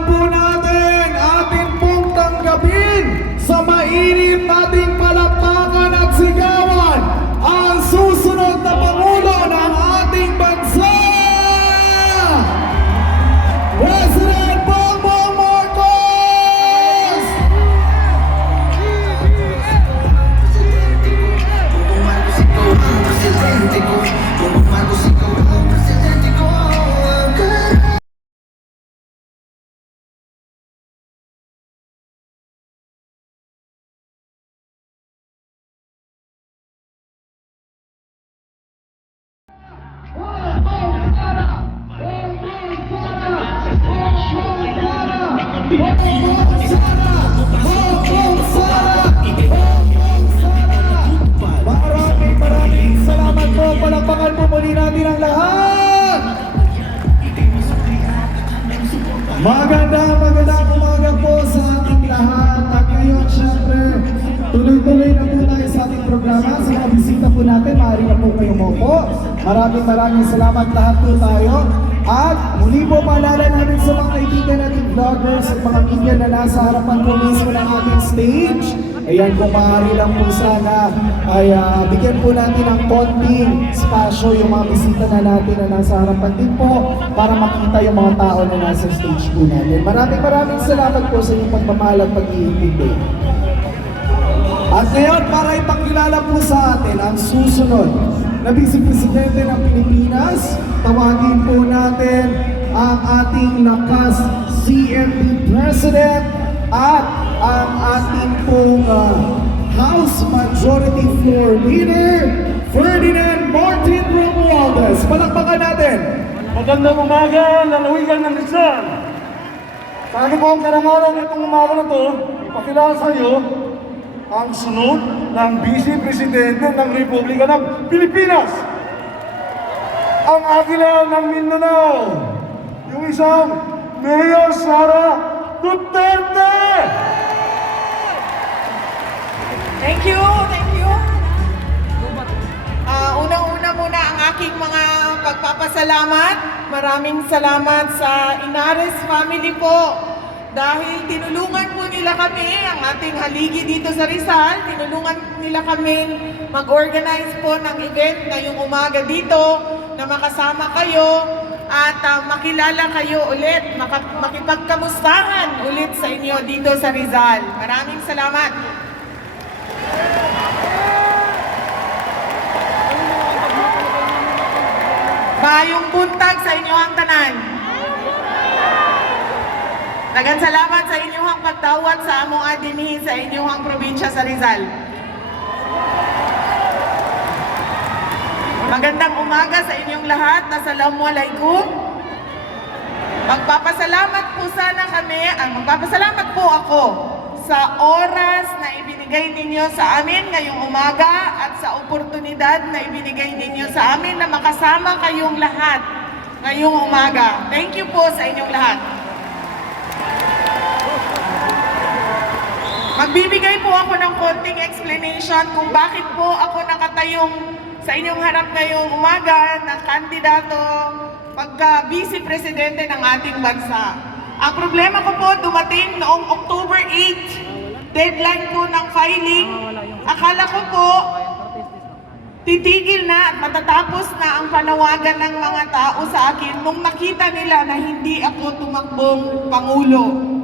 naman po natin ating pong tanggapin sa mainit nating palakpakan at sigawan ang susunod na Pangulo ng ating bansa, President Bongbong Marcos! Maraming salamat po. Palakpakan po muli natin ang lahat. Magandang umaga po sa ating lahat. At ngayon, syempre, tuloy-tuloy na po tayo sa ating programa. Sa mga bisita po natin, maaari na po kayo mo. Maraming salamat lahat po tayo. At muli po paalala namin sa mga kaibigan natin vloggers at mga media na nasa harapan po mismo ng ating stage. Ayan, kung maaari lang po sana ay bigyan po natin ng konting spasyo yung mga bisita na natin na nasa harapan din po para makita yung mga tao na nasa stage po natin. Maraming salamat po sa inyong pagmamahal at pag-iintindi. At ngayon, para ipakilala po sa atin ang susunod na Vice Presidente ng Pilipinas, tawagin po natin ang ating lakas CNP President at ang ating pong House Majority Floor Leader, Ferdinand Martin Romualdez. Palakpakan natin! Magandang umaga, lalawigan ng Rizal. Sa akin po ang karangalan itong umaga na to, ipakilala sa iyo ang sunod ng Vice Presidente ng Republika ng Pilipinas. Ang Agila ng Mindanao, yung isang Mayor Sara Duterte. Thank you. Unang-una muna ang aking mga pagpapasalamat. Maraming salamat sa Inares family po. Dahil tinulungan po nila kami, ang ating haligi dito sa Rizal, tinulungan nila kami mag-organize po ng event ngayong umaga dito na makasama kayo at makilala kayo ulit, makipagkamustahan ulit sa inyo dito sa Rizal. Maraming salamat. Maayong buntag sa inyo ang tanan. Daghang salamat sa inyong pagtawat sa among adinhi sa inyong probinsya sa Rizal. Magandang umaga sa inyong lahat. Assalamualaikum. Magpapasalamat po ako sa oras na ibinigay ninyo sa amin ngayong umaga at sa oportunidad na ibinigay ninyo sa amin na makasama kayong lahat ngayong umaga. Thank you po sa inyong lahat. Magbibigay po ako ng konting explanation kung bakit po ako nakatayong sa inyong harap ngayong umaga ng kandidato pagka-Vice Presidente ng ating bansa. Ang problema ko po dumating noong October 8, deadline po ng filing. Akala ko po titigil na at matatapos na ang panawagan ng mga tao sa akin nung nakita nila na hindi ako tumakbong Pangulo.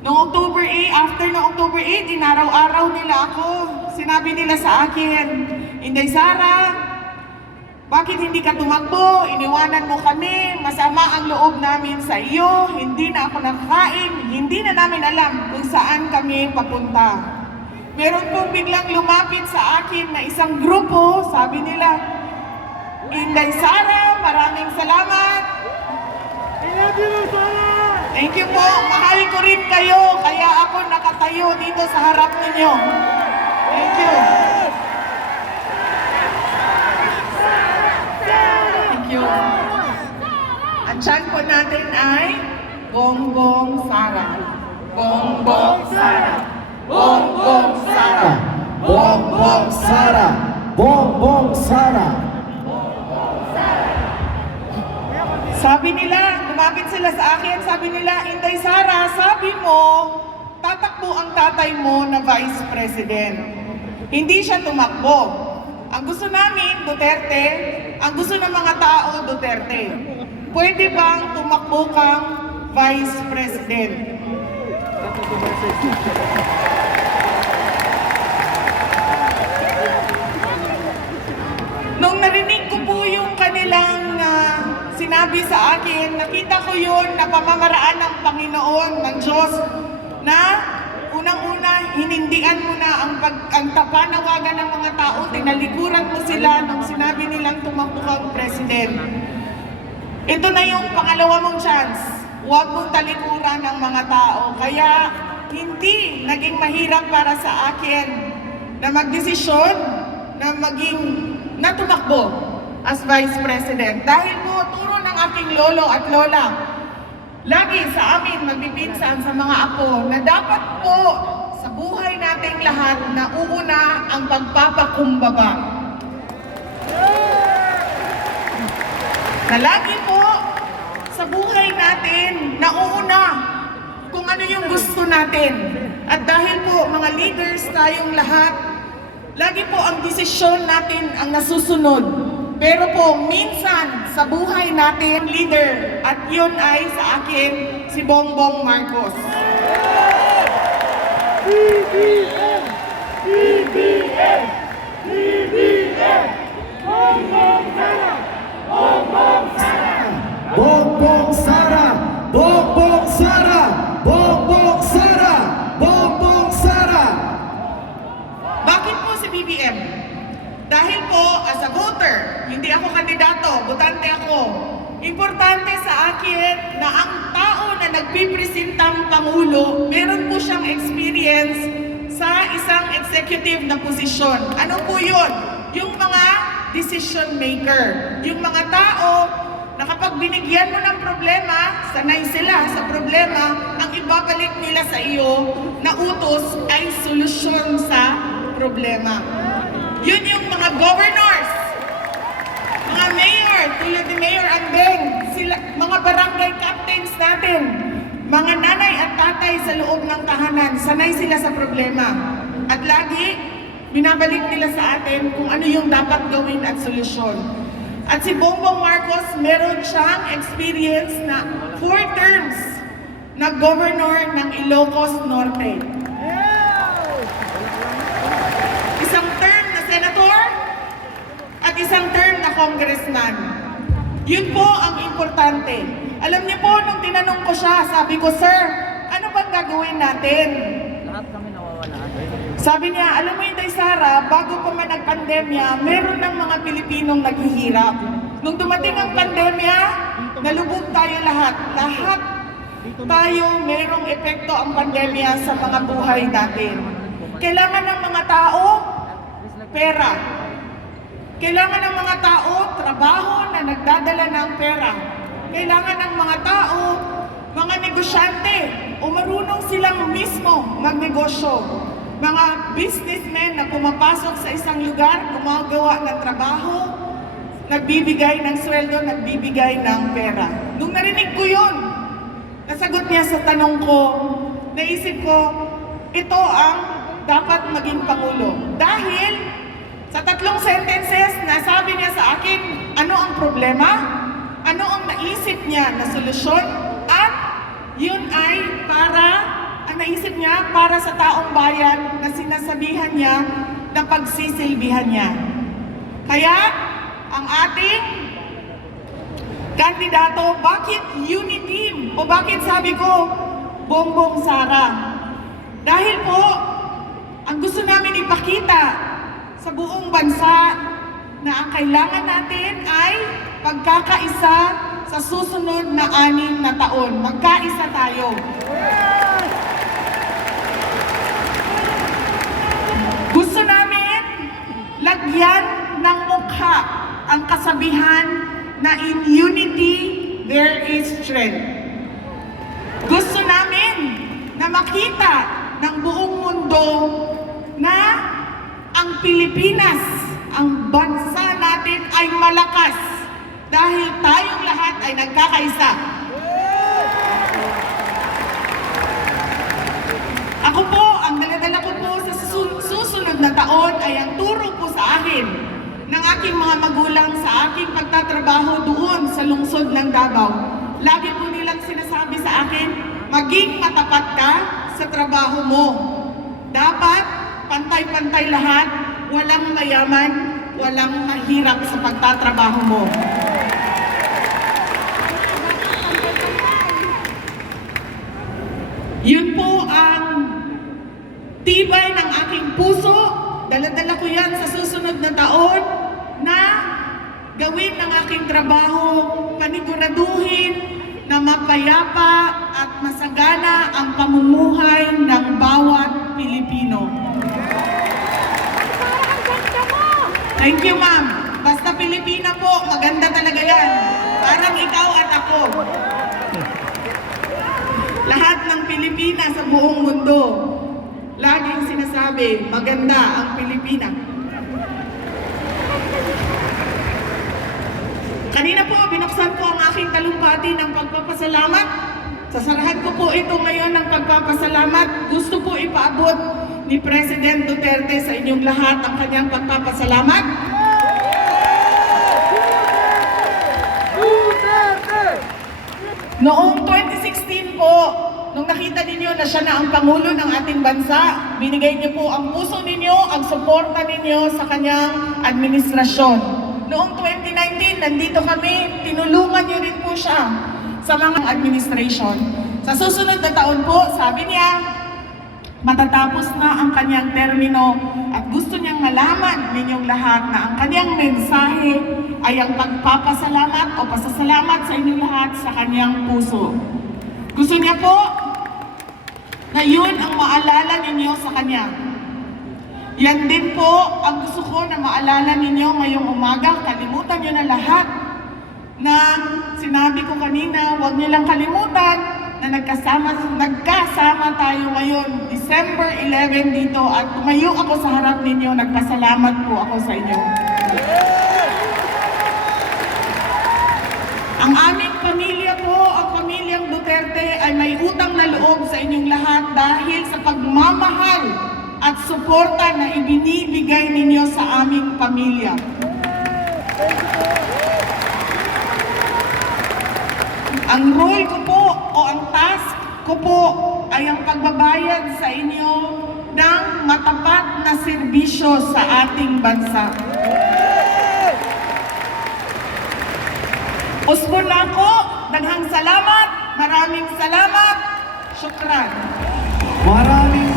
Noong October 8, after ng October 8, inaraw-araw nila ako. Sinabi nila sa akin, Inday Sara, bakit hindi ka tumakbo? Iniwanan mo kami, masama ang loob namin sa iyo, hindi na ako nakakain, hindi na namin alam kung saan kami papunta. Meron pong biglang lumapit sa akin na isang grupo, sabi nila, Inday Sara, maraming salamat. Thank you po. Mahal ko rin kayo. Kaya ako nakatayo dito sa harap ninyo. Thank you. Thank you. Ang tiyan po natin ay Bongbong Sara. Bongbong Sara. Bongbong Sara. Bongbong Sara. Bongbong Sara. Sabi nila, lumapit sila sa akin, sabi nila, Inday Sara, sabi mo, tatakbo ang tatay mo na Vice President. Hindi siya tumakbo. Ang gusto namin, Duterte, ang gusto ng mga tao, Duterte. Pwede bang tumakbo kang Vice President? Nung narinig ko po yung kanilang sinabi sa akin, nakita ko yun na pamamaraan ng Panginoon, ng Diyos, na unang-una, hinindian mo na ang tapanawagan ng mga tao, tinalikuran mo sila nung sinabi nilang tumakbo kang president. Ito na yung pangalawa mong chance. Huwag mong talikuran ng mga tao. Kaya hindi naging mahirap para sa akin na magdesisyon na tumakbo as Vice President. Dahil po, turo ng aking lolo at lola, lagi sa amin magbibinsan sa mga apo na dapat po sa buhay nating lahat na uuna ang pagpapakumbaba. Na lagi po sa buhay natin nauuna kung ano yung gusto natin. At dahil po mga leaders tayong lahat, lagi po ang desisyon natin ang nasusunod. Pero po, minsan sa buhay natin, leader, at yun ay sa akin, si Bongbong Marcos. BBM! BBM! BBM! Bongbong Sara! Bongbong Sara! Bongbong Sara! Bongbong Sara! Bongbong Sara! Bongbong Sara! Bakit po si BBM? Dahil po, as a voter, hindi ako kandidato, botante ako. Importante sa akin na ang tao na nagpipresentang Pangulo, meron po siyang experience sa isang executive na posisyon. Ano po yun? Yung mga decision maker. Yung mga tao na kapag binigyan mo ng problema, sanay sila sa problema, ang ibabalik nila sa iyo na utos ay solusyon sa problema. Yun yung mga governors, mga mayor, tulad ni Mayor Andeng, mga barangay captains natin, mga nanay at tatay sa loob ng tahanan, sanay sila sa problema. At lagi, binabalik nila sa atin kung ano yung dapat gawin at solusyon. At si Bongbong Marcos, meron siyang experience na 4 terms na governor ng Ilocos Norte. Isang term na senator at isang term na congressman. Yun po ang importante. Alam niyo po, nung tinanong ko siya, sabi ko, Sir, ano bang gagawin natin? Sabi niya, alam mo Inday Sara, bago pa man nagpandemya, meron ng mga Pilipinong naghihirap. Nung dumating ang pandemya, nalubog tayo lahat. Lahat tayo merong epekto ang pandemya sa mga buhay natin. Kailangan ng mga tao, pera. Kailangan ng mga tao, trabaho na nagdadala ng pera. Kailangan ng mga tao, mga negosyante, o marunong silang mismo magnegosyo. Mga businessmen na pumapasok sa isang lugar, gumagawa ng trabaho, nagbibigay ng sweldo, nagbibigay ng pera. Nung narinig ko yun, nasagot niya sa tanong ko, naisip ko, ito ang dapat maging Pangulo. Dahil sa 3 sentences na sabi niya sa akin, ano ang problema, ano ang naisip niya na solusyon, at yun ay ang naisip niya para sa taong bayan na sinasabihan niya na pagsisilbihan niya. Kaya, ang ating kandidato, bakit unity? O bakit sabi ko, Bongbong Sara? Dahil po, ang gusto namin ipakita sa buong bansa na ang kailangan natin ay pagkakaisa sa susunod na 6 na taon. Magkaisa tayo. Gusto namin lagyan ng mukha ang kasabihan na in unity there is strength. Gusto namin na makita ng buong mundo na ang Pilipinas, ang bansa natin ay malakas dahil tayong lahat ay nagkakaisa. ay ang turo po sa akin ng aking mga magulang sa aking pagtatrabaho doon sa lungsod ng Davao. Lagi po nilang sinasabi sa akin, maging matapat ka sa trabaho mo. Dapat pantay-pantay lahat, walang mayaman, walang mahirap sa pagtatrabaho mo. Yun po ang tibay ng aking puso. Dala-dala ko yan sa susunod na taon na gawin ng aking trabaho, paniguraduhin na mapayapa at masagana ang pamumuhay ng bawat Pilipino. Thank you, ma'am. Basta Pilipina po, maganda talaga yan. Parang ikaw at ako. Lahat ng Pilipina sa buong mundo, laging sinasabi, maganda ang Pilipina. Kanina po, binuksan ko ang aking talumpati ng pagpapasalamat. Sasarahan ko po ito ngayon ng pagpapasalamat. Gusto po ipaabot ni President Duterte sa inyong lahat ang kanyang pagpapasalamat. Noong 2016 po, nung nakita ninyo na siya na ang Pangulo ng ating bansa, binigay niyo po ang puso ninyo, ang suporta ninyo sa kanyang administrasyon. Noong 2019, nandito kami, tinulungan niyo rin po siya sa mga administration. Sa susunod na taon po, sabi niya, matatapos na ang kanyang termino at gusto niyang malaman ninyong lahat na ang kanyang mensahe ay ang pagpapasalamat o pasasalamat sa inyong lahat sa kanyang puso. Gusto niya po na yun ang maalala ninyo sa kanya. Yan din po ang gusto ko na maalala ninyo ngayong umaga. Kalimutan nyo na lahat ng sinabi ko kanina. Huwag niyo lang kalimutan na nagkasama tayo ngayon, December 11 dito, at tumayo ako sa harap ninyo, nagpasalamat po ako sa inyo. Ang aming pamilya po, ang pamilyang Duterte, ay may utang na loob sa inyong lahat dahil sa pagmamahal at suporta na ibinibigay ninyo sa aming pamilya. Ang role ko po o ang task ko po ay ang pagbabayad sa inyo ng matapat na serbisyo sa ating bansa. Usbon na ako, daghang salamat, maraming salamat, syukran. Maraming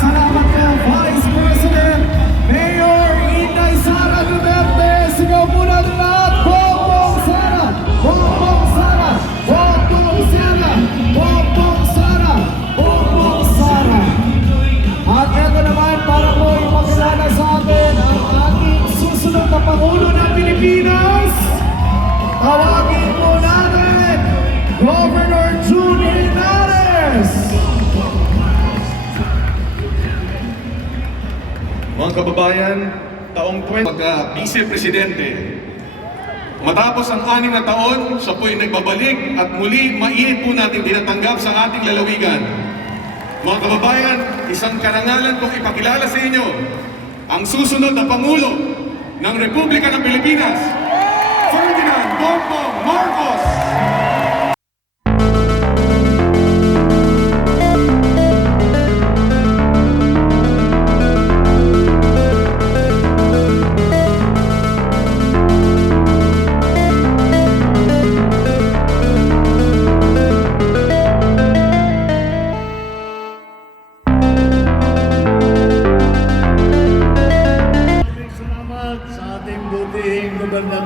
salamat po, Vice President Mayor Inday Sara Duterte. Sigaw muna lahat, Bongbong Sara! Bongbong Sara! Bongbong Sara! Bongbong Sara! Bongbong Sara! At ito naman para po ipakilala sa atin ang ating susunod na Pangulo ng Pilipinas. Tawagin po natin, Governor June Linares! Mga kababayan, taong 20 pagka-vice-presidente. Matapos ang 6 na taon, siya po'y nagbabalik at muli mainit po natin tinatanggap sa ating lalawigan. Mga kababayan, isang karangalan kong ipakilala sa inyo ang susunod na Pangulo ng Republika ng Pilipinas, Ferdinand Bongbong Marcos!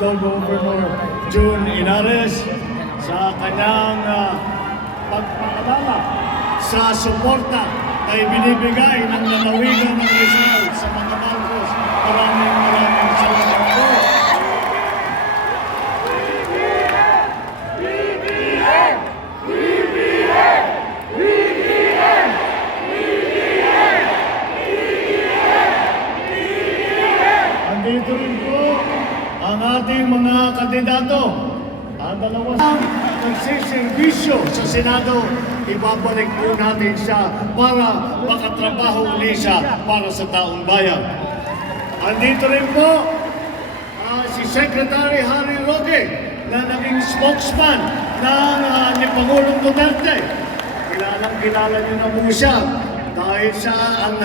Governor June Linares sa kanyang pagpapalala sa suporta na ibinibigay ng lalawigan ng Rizal sa mga Marcos. Maraming salamat po. Andito rin po ang ating mga kandidato. Ang dalawa nagsiservisyo sa Senado, ibabalik po natin siya para makatrabaho ulit siya para sa taong bayan. Andito rin po si Secretary Harry Roque na naging spokesman ni Pangulong Duterte. Kilala niyo na po siya dahil siya ang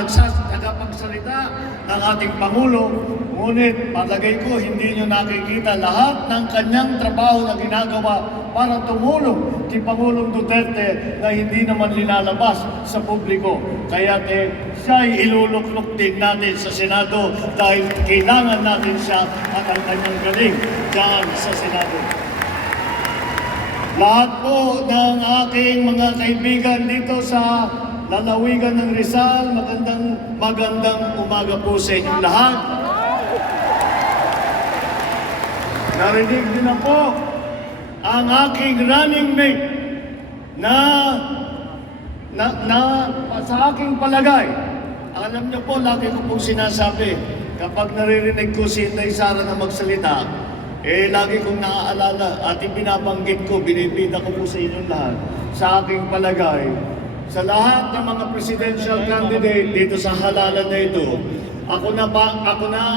tagapagsalita ng ating Pangulo. Ngunit palagay ko hindi niyo nakikita lahat ng kanyang trabaho na ginagawa para tumulong kay Pangulong Duterte na hindi naman linalabas sa publiko. Kaya siya'y iluluklok din natin sa Senado dahil kailangan natin siya at ang kanyang galing dyan sa Senado. Lahat po ng aking mga kaibigan dito sa lalawigan ng Rizal, magandang umaga po sa inyong lahat. Narinig din na po ang aking running mate na sa aking palagay. Alam niyo po, lagi ko pong sinasabi, kapag naririnig ko si Inday Sara na magsalita, lagi kong naaalala at binabanggit ko, binibida ko po sa inyong lahat, sa aking palagay, sa lahat ng mga presidential candidate dito sa halalan na ito, ako na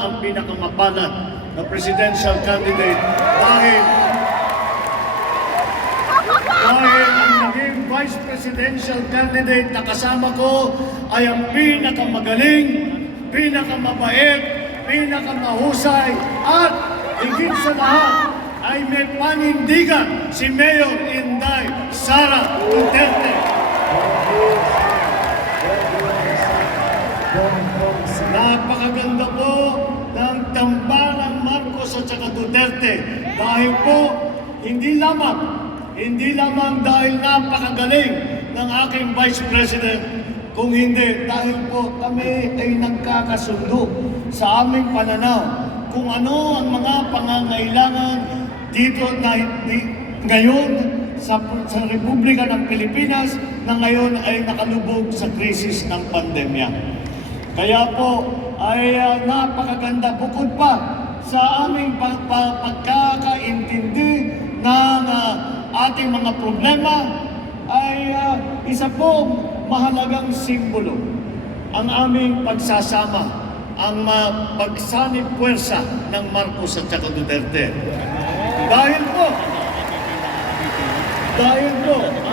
ang pinakamapalad na presidential candidate dahil ang naging vice presidential candidate na kasama ko ay ang pinakamagaling, pinakamabait, pinakamahusay at higit sa lahat ay may panindigan si Mayor Inday Sara Duterte. Napakaganda po ng tambalang Marcos at saka Duterte dahil po hindi lamang dahil napakagaling ng aking Vice President, kung hindi dahil po kami ay nagkakasundo sa aming pananaw kung ano ang mga pangangailangan dito ngayon sa Republika ng Pilipinas na ngayon ay nakalubog sa krisis ng pandemya. Kaya po ay napakaganda bukod pa sa aming pagkakaintindi ng ating mga problema ay isa po mahalagang simbolo ang aming pagsasama, ang pagsanib puwersa ng Marcos at saka Duterte. Dahil po,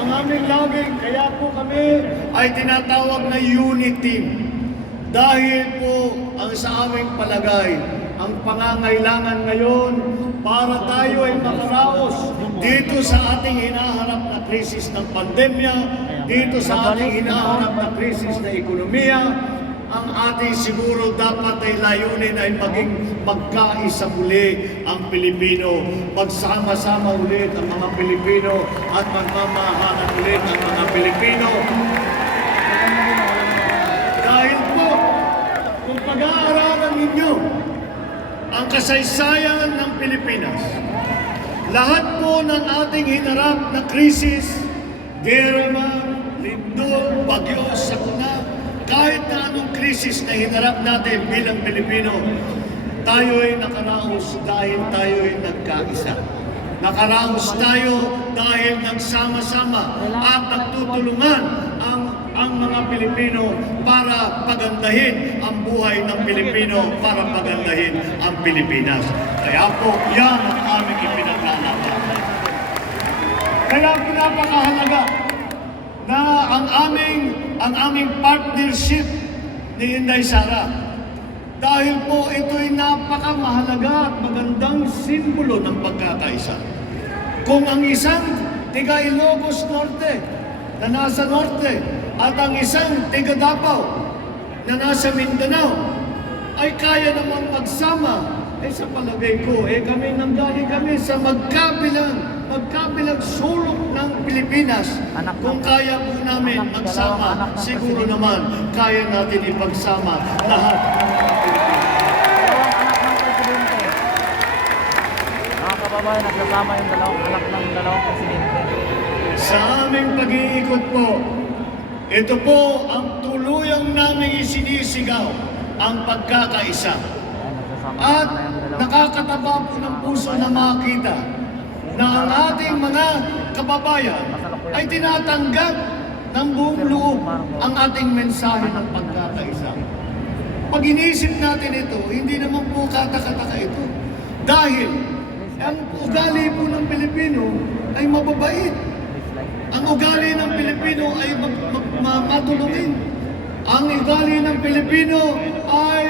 ang aming laging, kaya po kami ay tinatawag na unity team. Dahil po, ang sa aming palagay, ang pangangailangan ngayon para tayo ay makaraos dito sa ating hinaharap na krisis ng pandemya, dito sa ating hinaharap na krisis na ekonomiya, ang ating siguro dapat ay layunin ay maging magkaisa muli ang Pilipino, magsama-sama ulit ang mga Pilipino at magmamahalan ulit ang mga Pilipino. Dahil po, kung pag-aaralan ninyo ang kasaysayan ng Pilipinas, lahat po ng ating hinarap na krisis, gera man, lindol, bagyo, sakuna, kahit na anong krisis na hinarap natin bilang Pilipino, tayo ay nakaraos dahil tayo ay nagkaisa. Nakaraos tayo dahil nagsama-sama at nagtutulungan ang mga Pilipino para pagandahin ang buhay ng Pilipino, para pagandahin ang Pilipinas. Kaya po, yan ang aming ipinaglalaban. Kaya po napakahalaga na ang aming partnership ni Inday Sara. Dahil po ito'y napakamahalaga at magandang simbolo ng pagkakaisa. Kung ang isang tiga Ilocos Norte na nasa Norte at ang isang tiga Davao na nasa Mindanao ay kaya naman magsama, sa palagay ko, kami nanggaling kami sa magkabilang sulok ng Pilipinas. Kung kaya po namin magsama, siguro naman kaya natin ipagsama lahat ng mga Pilipino. Mga kababayan, nagsasama yung anak ng dalawang presidente. Sa aming pag-iikot po, ito po ang tuluyang namin isinisigaw, ang pagkakaisa. At nakakataba po ng puso na makita na ang ating mga kababayan ay tinatanggap ng buong loob ang ating mensahe ng pagkakaisa. pag iniisip natin ito, hindi naman po kataka-taka ito. Dahil ang ugali po ng Pilipino ay mababait. Ang ugali ng Pilipino ay matulungin. Ang ugali ng Pilipino ay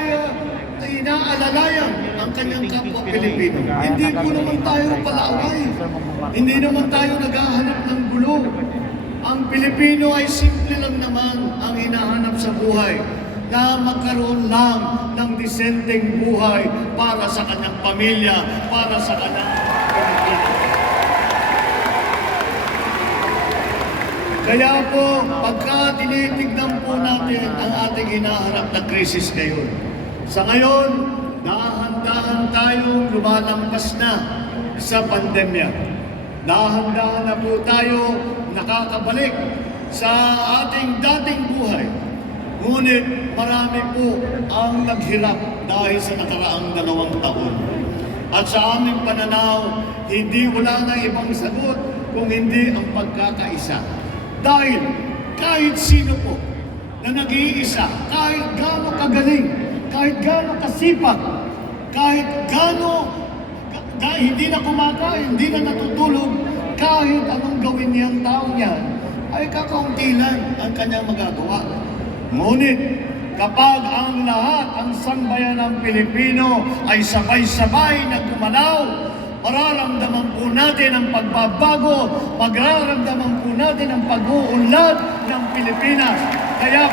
inaalalayan ang kanyang kapwa Pilipino. Hindi po naman tayo palaaway. Hindi naman tayo naghahanap ng gulo. Ang Pilipino ay simple lang naman ang hinahanap sa buhay, na magkaroon lang ng disenteng buhay para sa kanyang pamilya, para sa kanyang Pilipino. Kaya po, pagka tinitignan po natin ang ating hinaharap na krisis ngayon, sa ngayon, nahahandahan tayong lumalampas na sa pandemya. Nahahandahan na po tayo nakakabalik sa ating dating buhay. Ngunit marami po ang naghirap dahil sa nakaraang 2 taon. At sa aming pananaw, hindi wala na ibang sagot kung hindi ang pagkakaisa. Dahil kahit sino po na nag-iisa, kahit gaano kagaling, kahit gaano kasipag, kahit gaano hindi na kumakain, hindi na natutulog, kahit anong gawin niyang tao niya, ay kakaunti lang ang kanyang magagawa. Ngunit kapag ang lahat, ang sambayan ng Pilipino ay sabay-sabay na gumalaw, mararamdaman po natin ang pagbabago, mararamdaman po natin ang pag-uunlad ng Pilipinas. Kaya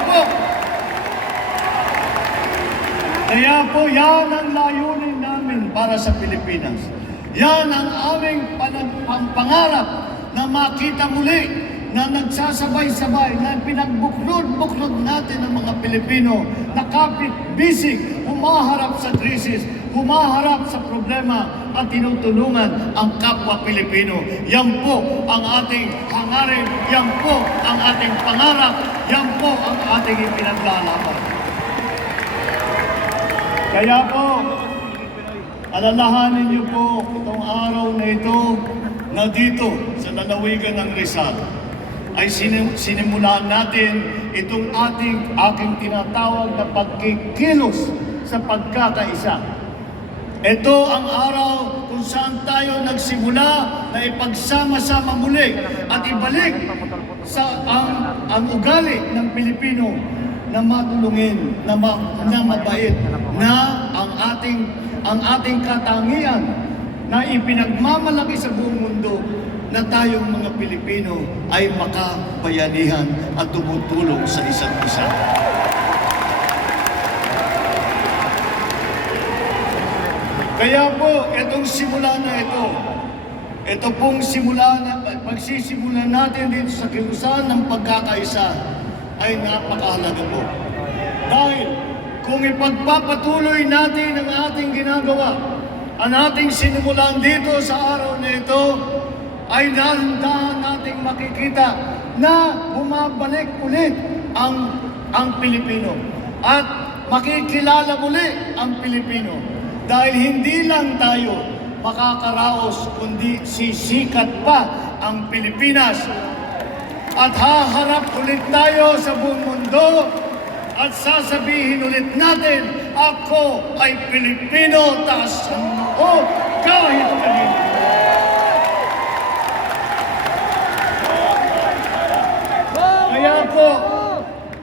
po yan ang layunin namin para sa Pilipinas. Yan ang aming pangarap na makita muli na nagsasabay-sabay, na pinagbuklod-buklod natin ang mga Pilipino na kapit-bisig, humaharap sa krisis, humaharap sa problema at tinutulungan ang kapwa Pilipino. Yan po ang ating hangarin, yan po ang ating pangarap, yan po ang ating ipinaglalaban. Kaya po, alalahanin niyo po itong araw na ito na dito sa lalawigan ng Rizal ay sinimulan natin itong aking tinatawag na pagkikilos sa pagkakaisa. Ito ang araw kung saan tayo nagsimula na ipagsama-sama muli at ibalik sa ang ugali ng Pilipino na matulungin, na mabait, na ang ating katangian na ipinagmamalaki sa buong mundo na tayong mga Pilipino ay makabayanihan at tumutulong sa isa't isa. Kaya po, itong simula na ito pong simula na pagsisimula natin dito sa kilusan ng pagkakaisa ay napakahalaga po. Dahil kung ipagpapatuloy natin ang ating ginagawa, ang ating sinimulan dito sa araw na ito, ay dahan-dahan nating makikita na bumabalik ulit ang Pilipino at makikilala muli ang Pilipino. Dahil hindi lang tayo makakaraos, kundi sisikat pa ang Pilipinas. At haharap ulit tayo sa buong mundo at sasabihin ulit natin, ako ay Pilipino, taas ang loob kahit kanino. Kaya po,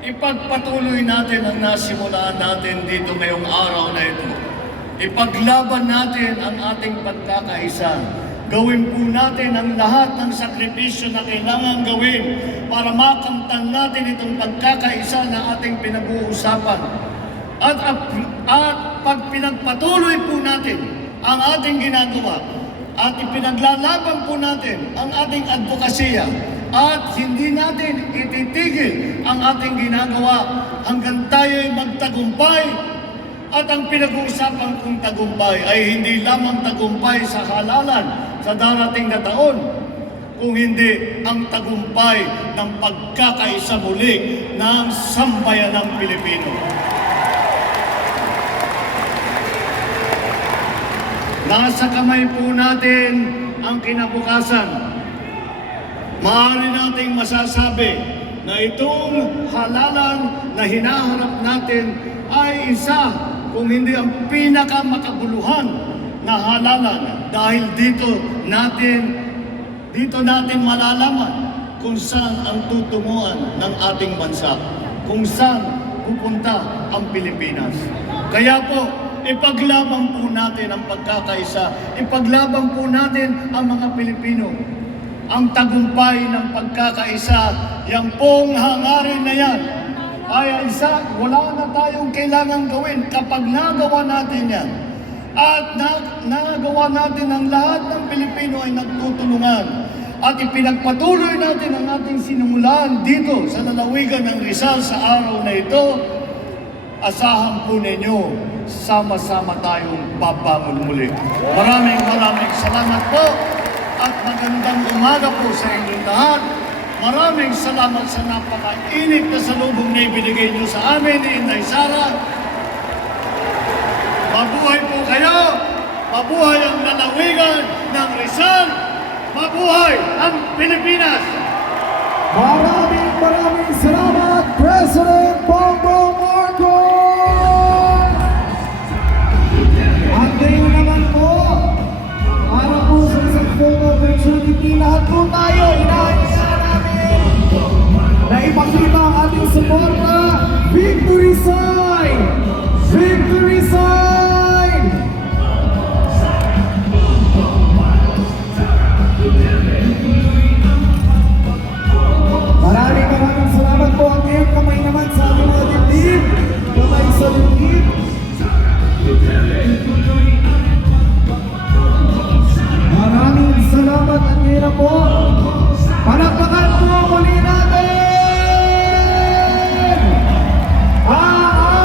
ipagpatuloy natin ang nasimulaan natin dito ngayong araw na ito. Ipaglaban natin ang ating pagkakaisa. Gawin po natin ang lahat ng sakripisyo na kailangan gawin para makamtan natin itong pagkakaisa na ating pinag-uusapan. At pag pinagpatuloy po natin ang ating ginagawa at ipinaglalaban po natin ang ating advokasya at hindi natin ititigil ang ating ginagawa hanggang tayo'y magtagumpay. At ang pinag-uusapan kong tagumpay ay hindi lamang tagumpay sa halalan sa darating na taon, kung hindi ang tagumpay ng pagkakaisa muli ng sambayanang Pilipino. Nasa kamay po natin ang kinabukasan. Maaari nating masasabi na itong halalan na hinaharap natin ay isa kung hindi ang pinakamakabuluhan na halalan dahil dito natin malalaman kung saan ang tutunguhan ng ating bansa, kung saan pupunta ang Pilipinas. Kaya po, ipaglaban po natin ang pagkakaisa, ipaglaban po natin ang mga Pilipino. Ang tagumpay ng pagkakaisa, yan pong hangarin na yan, ay isa, wala na tayong kailangan gawin kapag nagawa natin yan. At nagawa natin ang lahat ng Pilipino ay nagtutulungan. At ipinagpatuloy natin ang ating sinumulan dito sa lalawigan ng Rizal sa araw na ito. Asahan po ninyo, sama-sama tayong babangon muli. Maraming salamat po at magandang umaga po sa inyong lahat. Maraming salamat sa napakainit na salubong na ibinigay niyo sa amin ni Inday Sara. Mabuhay po kayo! Mabuhay ang lalawigan ng Rizal! Mabuhay ang Pilipinas! Maraming salamat, President Bongbong Marcos! At ngayon naman po, para po sa isang full opportunity, lahat po tayo, inaayaan namin na ipakita ang ating suporta. Victory sign! Victory sign! Maraming salamat po. Ang ngayon kamay naman sa ating mga dibdib. Kamay sa dibdib. Maraming salamat at ngayon na po. Palakpakan po muli natin ang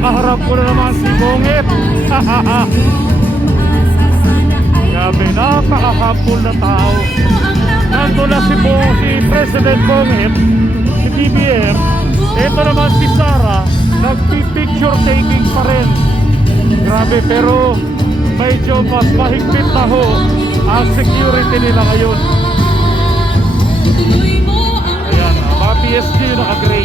nakaharap ko na naman si Bongit. Grabe, napakahapon na tao. Nandun na si President Bongit, si BBM. Ito naman si Sara, nagpi-picture taking pa rin. Grabe, pero medyo mas mahigpit na ho ang security nila ngayon. Ayan, mga PSG naka-gray.